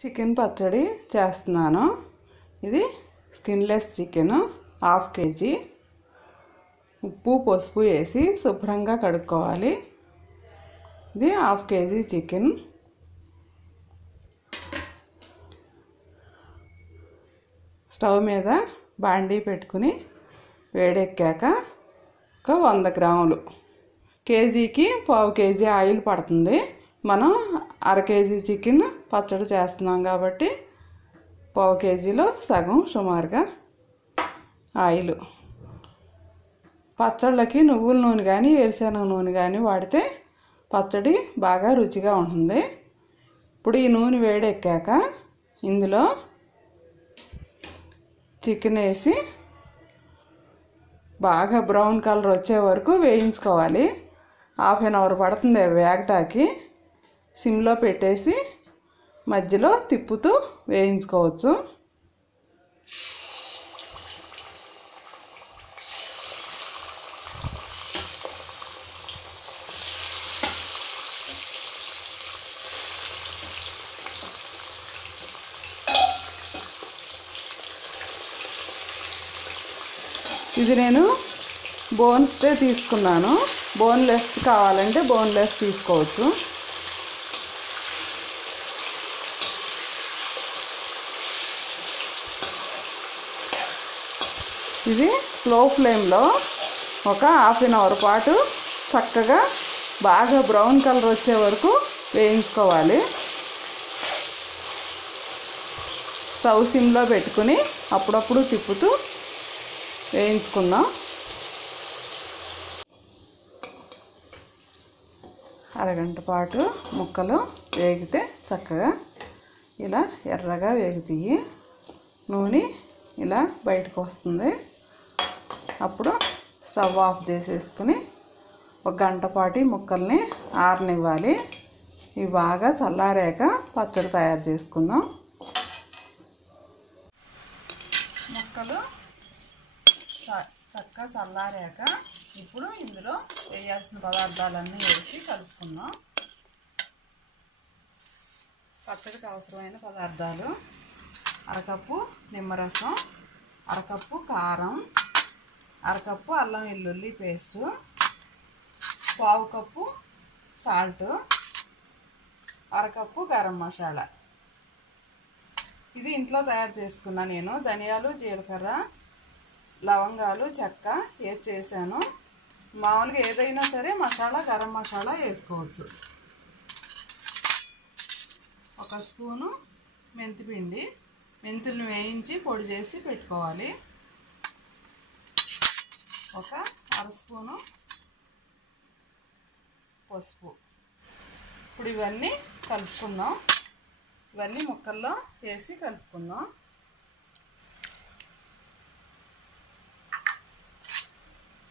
Chicken పచ్చడి చేస్తున్నాను. ఇది స్కిన్లెస్ చికెన్ హాఫ్ కేజీ. ఉప్పు పసుపు వేసి శుభ్రంగా కడుక్కోవాలి. ఇది హాఫ్ కేజీ చికెన్. స్టవ్ మీద బాండీ పెట్టుకుని వేడెక్కాక ఒక 100 గ్రాములు, కేజీకి పావు కేజీ ఆయిల్ పడుతుంది. మనం అర కేజీ చికెన్ పచ్చడి చేస్తున్నాం కాబట్టి పావు కేజీలో సగం సుమారుగా ఆయిల్. పచ్చళ్ళకి నువ్వుల నూనె కానీ వేరుశనగ నూనె కానీ వాడితే పచ్చడి బాగా రుచిగా ఉంటుంది. ఇప్పుడు ఈ నూనె వేడెక్కాక ఇందులో చికెన్ వేసి బాగా బ్రౌన్ కలర్ వచ్చే వరకు వేయించుకోవాలి. హాఫ్ అన్ అవర్ పడుతుంది వేగటానికి. సిమ్లో పెట్టేసి మధ్యలో తిప్పుతూ వేయించుకోవచ్చు. ఇది నేను బోన్స్తో తీసుకున్నాను. బోన్లెస్ కావాలంటే బోన్లెస్ తీసుకోవచ్చు. ఇది స్లో ఫ్లేమ్లో ఒక హాఫ్ అన్ అవర్ పాటు చక్కగా బాగా బ్రౌన్ కలర్ వచ్చే వరకు వేయించుకోవాలి. స్టవ్ సిమ్లో పెట్టుకుని అప్పుడప్పుడు తిప్పుతూ వేయించుకుందాం. అరగంట పాటు ముక్కలు వేగితే చక్కగా ఇలా ఎర్రగా వేగుతాయి. నూనె ఇలా బయటకు వస్తుంది. అప్పుడు స్టవ్ ఆఫ్ చేసేసుకుని ఒక గంట పాటు ముక్కల్ని ఆరనివ్వాలి. ఇవి బాగా చల్లారాక పచ్చడి తయారు చేసుకుందాం. ముక్కలు చక్కగా చల్లారాక ఇప్పుడు ఇందులో వేయాల్సిన పదార్థాలన్నీ వేసి కలుపుకుందాం. పచ్చడికి అవసరమైన పదార్థాలు: అరకప్పు నిమ్మరసం, అరకప్పు కారం, అరకప్పు అల్లం వెల్లుల్లి పేస్టు, పావు కప్పు సాల్ట్, అరకప్పు గరం మసాలా. ఇది ఇంట్లో తయారు చేసుకున్నా నేను. ధనియాలు, జీలకర్ర, లవంగాలు, చెక్క వేసి చేశాను. మామూలుగా ఏదైనా సరే మసాలా గరం మసాలా వేసుకోవచ్చు. ఒక స్పూను మెంతిపిండి, మెంతులను వేయించి పొడి చేసి పెట్టుకోవాలి. ఒక అర స్పూను పసుపు. ఇప్పుడు ఇవన్నీ కలుపుకుందాం. ఇవన్నీ ముక్కల్లో వేసి కలుపుకుందాం.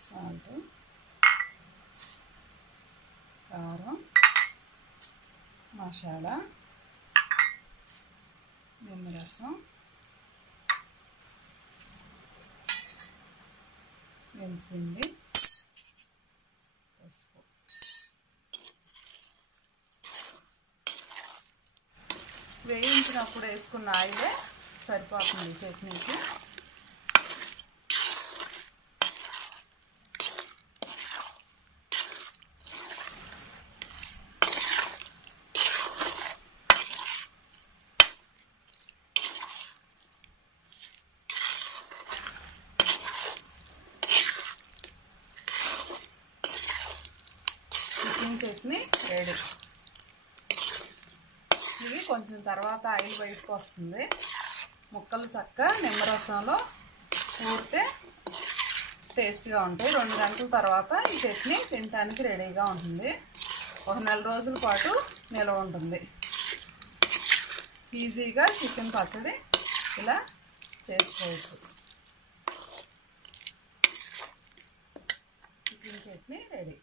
సాల్ట్, కారం, మసాలా, నిమ్మరసం, మెంతిపిండి, పసుపు. వేయించినప్పుడు వేసుకున్న ఆయిలే సరిపోతుంది చట్నీకి. Chicken chutney ready. ఇది కొంచెం తర్వాత ఆయిల్ బయటకు వస్తుంది. ముక్కలు చక్కగా నిమ్మరసంలో ఊరితే టేస్ట్గా ఉంటాయి. 2 గంటల తర్వాత ఈ చట్నీ తినడానికి రెడీగా ఉంటుంది. ఒక నెల రోజుల పాటు నిల్వ ఉంటుంది. ఈజీగా చికెన్ పచ్చడి ఇలా చేసుకోవచ్చు. Chicken chutney ready.